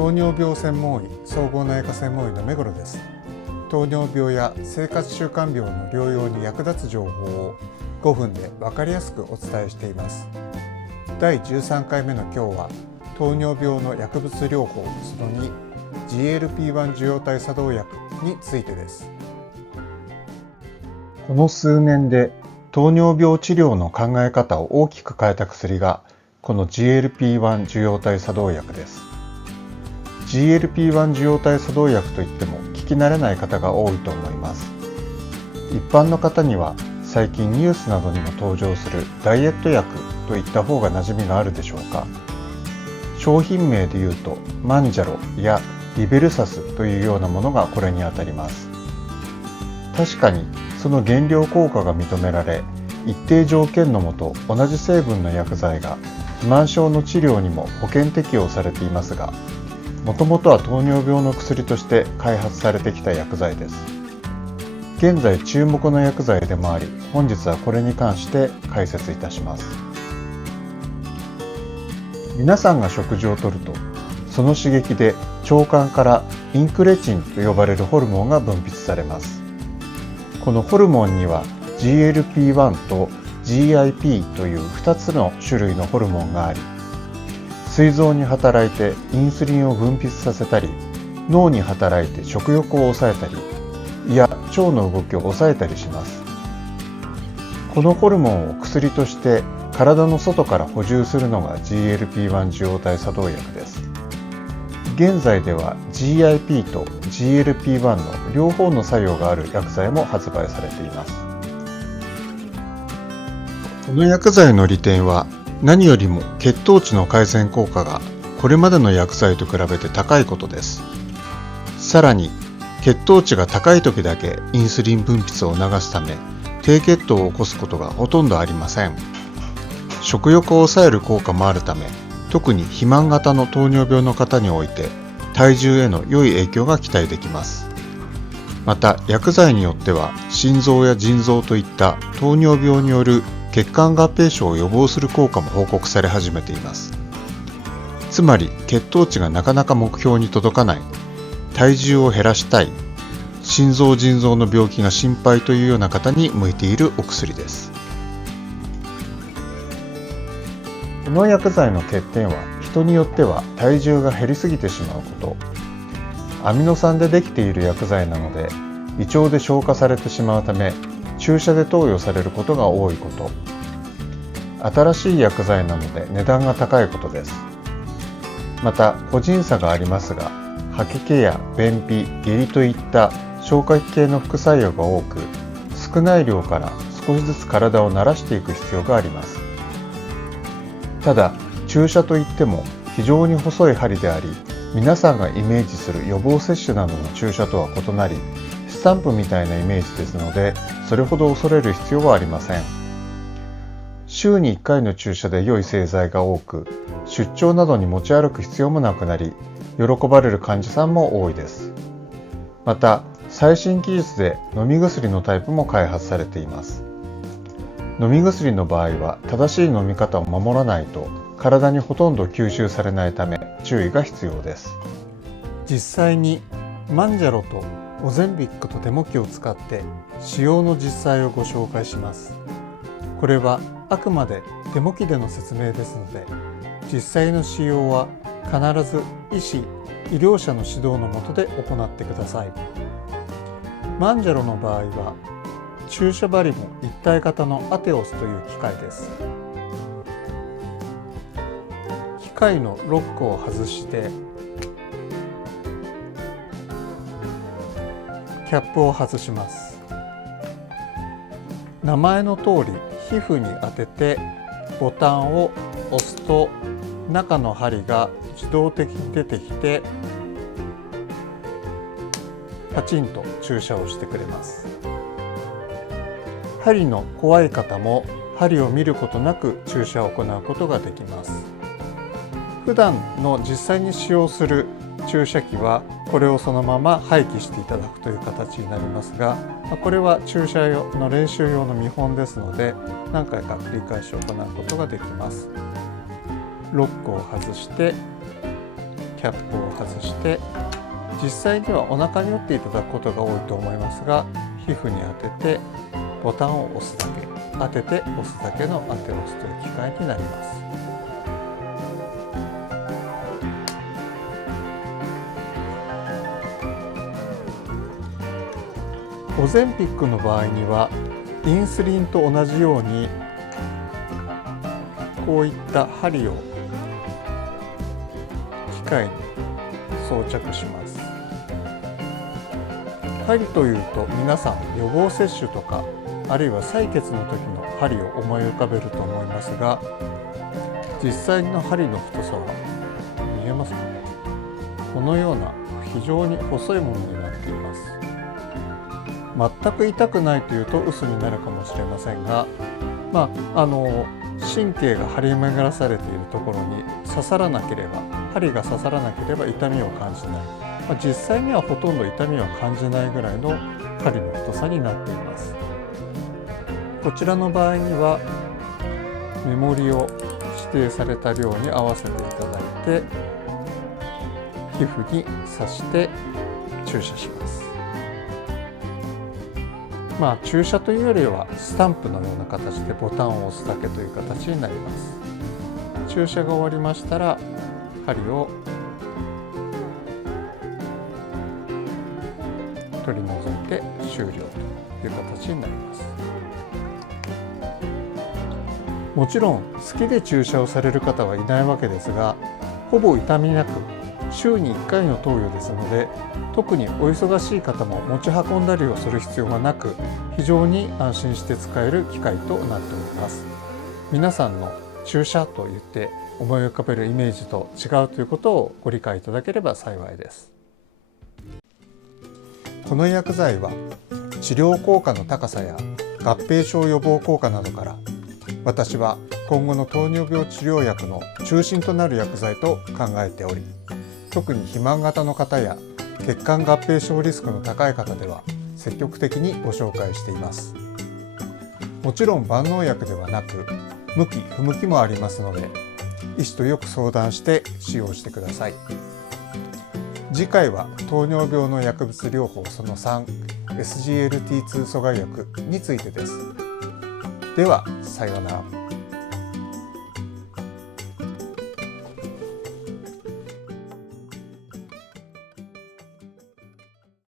糖尿病専門医総合内科専門医の目黒です。糖尿病や生活習慣病の療養に役立つ情報を5分で分かりやすくお伝えしています。第13回目の今日は糖尿病の薬物療法その2 GLP-1 受容体作動薬についてです。この数年で糖尿病治療の考え方を大きく変えた薬がこの GLP-1 受容体作動薬です。GLP-1 受容体作動薬といっても聞き慣れない方が多いと思います。一般の方には最近ニュースなどにも登場するダイエット薬といった方が馴染みがあるでしょうか。商品名でいうとマンジャロやリベルサスというようなものがこれにあたります。確かにその減量効果が認められ、一定条件のもと同じ成分の薬剤が肥満症の治療にも保険適用されていますが、もともとは糖尿病の薬として開発されてきた薬剤です。現在注目の薬剤でもあり、本日はこれに関して解説いたします。皆さんが食事をとると、その刺激で腸管からインクレチンと呼ばれるホルモンが分泌されます。このホルモンには GLP-1 と GIP という2つの種類のホルモンがあり、膵臓に働いてインスリンを分泌させたり、脳に働いて食欲を抑えたり、胃や腸の動きを抑えたりします。このホルモンを薬として体の外から補充するのが GLP-1 受容体作動薬です。現在では GIP と GLP-1 の両方の作用がある薬剤も発売されています。この薬剤の利点は何よりも血糖値の改善効果がこれまでの薬剤と比べて高いことです。さらに血糖値が高い時だけインスリン分泌を促すため、低血糖を起こすことがほとんどありません。食欲を抑える効果もあるため、特に肥満型の糖尿病の方において体重への良い影響が期待できます。また薬剤によっては心臓や腎臓といった糖尿病による血管合併症を予防する効果も報告され始めています。つまり血糖値がなかなか目標に届かない、体重を減らしたい、心臓腎臓の病気が心配というような方に向いているお薬です。この薬剤の欠点は人によっては体重が減りすぎてしまうこと、アミノ酸でできている薬剤なので胃腸で消化されてしまうため注射で投与されることが多いこと、新しい薬剤なので値段が高いことです。また個人差がありますが、吐き気や便秘、下痢といった消化器系の副作用が多く、少ない量から少しずつ体を慣らしていく必要があります。ただ注射といっても非常に細い針であり、皆さんがイメージする予防接種などの注射とは異なり、スタンプみたいなイメージですので、それほど恐れる必要はありません。週に1回の注射で良い製剤が多く、出張などに持ち歩く必要もなくなり、喜ばれる患者さんも多いです。また最新技術で飲み薬のタイプも開発されています。飲み薬の場合は正しい飲み方を守らないと体にほとんど吸収されないため注意が必要です。実際にマンジャロとオゼンビックとデモキを使って使用の実際をご紹介します。これはあくまでデモキでの説明ですので、実際の使用は必ず医師・医療者の指導の下で行ってください。マンジャロの場合は注射針も一体型のアテオスという機械です。機械のロックを外してキャップを外します。名前の通り皮膚に当ててボタンを押すと中の針が自動的に出てきてパチンと注射をしてくれます。針の怖い方も針を見ることなく注射を行うことができます。普段の実際に使用する注射器はこれをそのまま廃棄していただくという形になりますが、これは注射用の練習用の見本ですので何回か繰り返し行うことができます。ロックを外してキャップを外して、実際にはお腹に打っていただくことが多いと思いますが、皮膚に当ててボタンを押すだけ、当てて押すだけの当て押すという機械になります。オゼンピックの場合にはインスリンと同じようにこういった針を機械に装着します。針というと皆さん予防接種とかあるいは採血の時の針を思い浮かべると思いますが、実際の針の太さは見えますかね。このような非常に細いものになっています。全く痛くないというと嘘になるかもしれませんが、神経が張り巡らされているところに刺さらなければ、針が刺さらなければ痛みを感じない、実際にはほとんど痛みは感じないぐらいの針の太さになっています。こちらの場合には目盛りを指定された量に合わせていただいて、皮膚に刺して注射します。注射というよりはスタンプのような形でボタンを押すだけという形になります。注射が終わりましたら針を取り除いて終了という形になります。もちろん好きで注射をされる方はいないわけですが、ほぼ痛みなく週に1回の投与ですので、特にお忙しい方も持ち運んだりをする必要がなく、非常に安心して使える機械となっております。皆さんの注射といって思い浮かべるイメージと違うということをご理解いただければ幸いです。この薬剤は治療効果の高さや合併症予防効果などから、私は今後の糖尿病治療薬の中心となる薬剤と考えており、特に肥満型の方や血管合併症リスクの高い方では積極的にご紹介しています。もちろん万能薬ではなく、向き不向きもありますので、医師とよく相談して使用してください。次回は糖尿病の薬物療法その3、SGLT2 阻害薬についてです。では、さようなら。